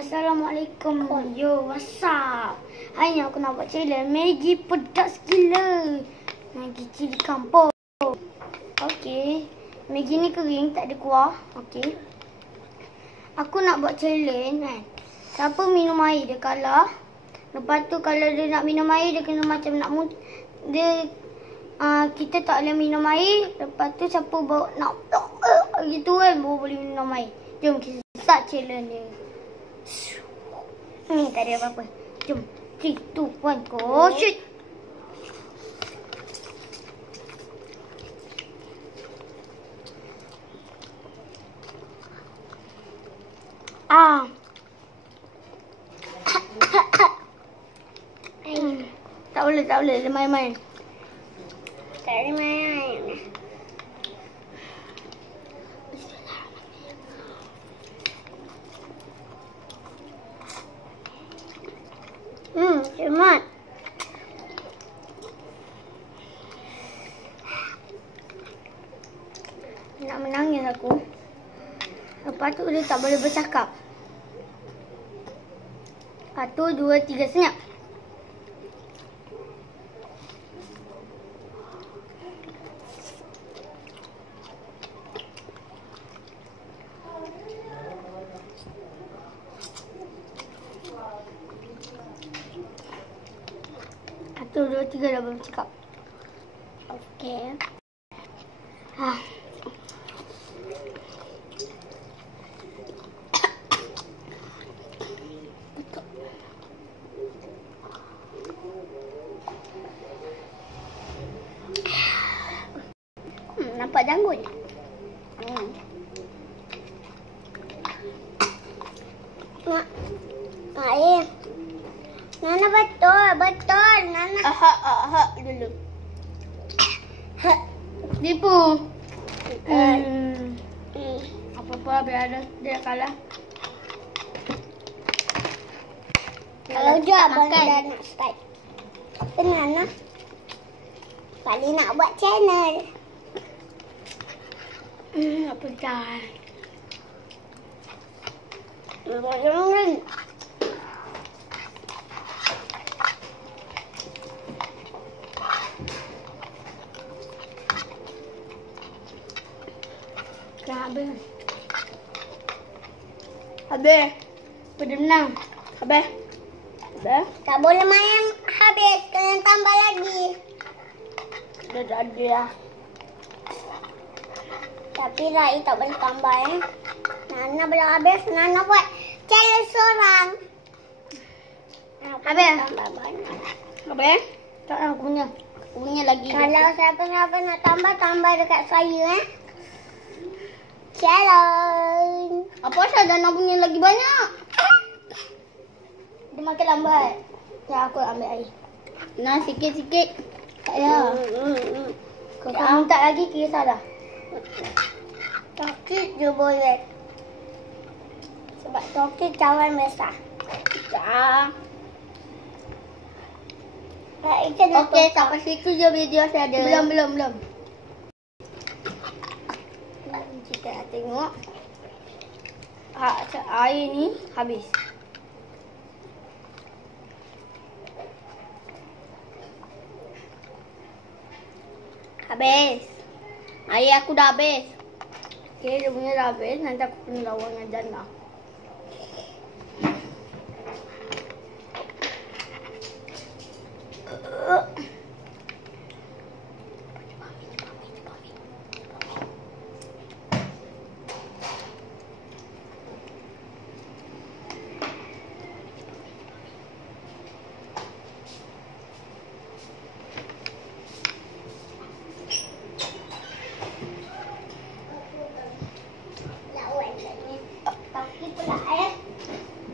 Assalamualaikum. Yo, what's up? Hari ni aku nak buat challenge Maggi pedas gila. Maggi cili kampung. Okey. Maggi ni kering, tak ada kuah. Okey. Aku nak buat challenge kan. Siapa minum air dia kalah. Lepas tu kalau dia nak minum air dia kena macam nak kita tak boleh minum air. Lepas tu siapa bawa nak gitu kan baru boleh minum air. Jom kita start challenge dia. Tak ada apa-apa. Jom. 3, 2, 1, go. Shoot. Tak boleh. Main-main. Tak boleh main. Cemat. Nak menangis aku. Lepas tu dia tak boleh bercakap. 1, 2, 3, senyap. Satu, dua, tiga dah bercakap. Okey. Nampak janggut. Air. Nana betul. Nana. Dulu. Tipu. Apa-apa biar dia kalah. Kalau je abang dah nak start. Nana. Kali nak buat channel. Apa dah? Jangan. Habis. Pada menang. Habis. Tak boleh main habis. Kena tambah lagi. Dah ada lah. Tapi Rai tak boleh tambah Nana belum habis. Nana buat challenge seorang. Habis. Tambah banyak. Habis. Tak nak aku punya. Aku punya lagi. Kalau siapa-siapa nak tambah dekat saya challenge. Apa asal Dana punya lagi banyak? Dia makin lambat. Ya, aku ambil air. Nah, sikit-sikit. Tak payah. Kalau minta lagi, kira salah. Tokit je boleh. Sebab tokit cawan besar. Okey, sampai situ je video saya ada. Belum. Kita nak tengok. Air ni habis. Habis. Air aku dah habis. Okey, dia punya dah habis. Nanti aku kena lawan dengan Dana.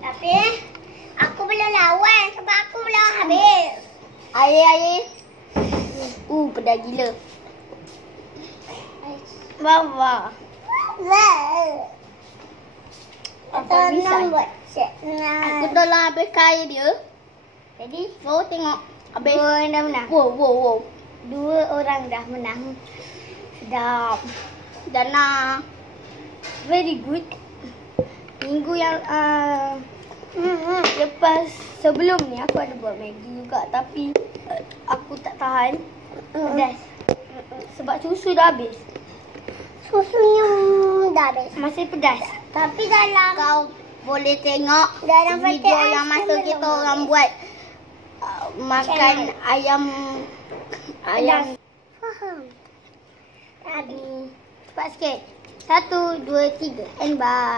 Tapi aku belum lawan sebab aku belum habis. Air. Pedas gila. Baba. Apa bisa buat? Aku tolong habiskan air dia. Jadi, baru tengok. Habis. Dua orang dah menang. Wow. 2 orang dah menang. Sedap. Dana. Very good. Minggu yang Lepas sebelum ni aku ada buat Maggi juga tapi aku tak tahan. Pedas. Sebab susu dah habis. Susunya dah habis. Masih pedas. Tapi dalam Kau boleh tengok dalam video yang masa kita orang buat makan ayam. faham. Tadi. Cepat sikit. 1, 2, 3. And bye.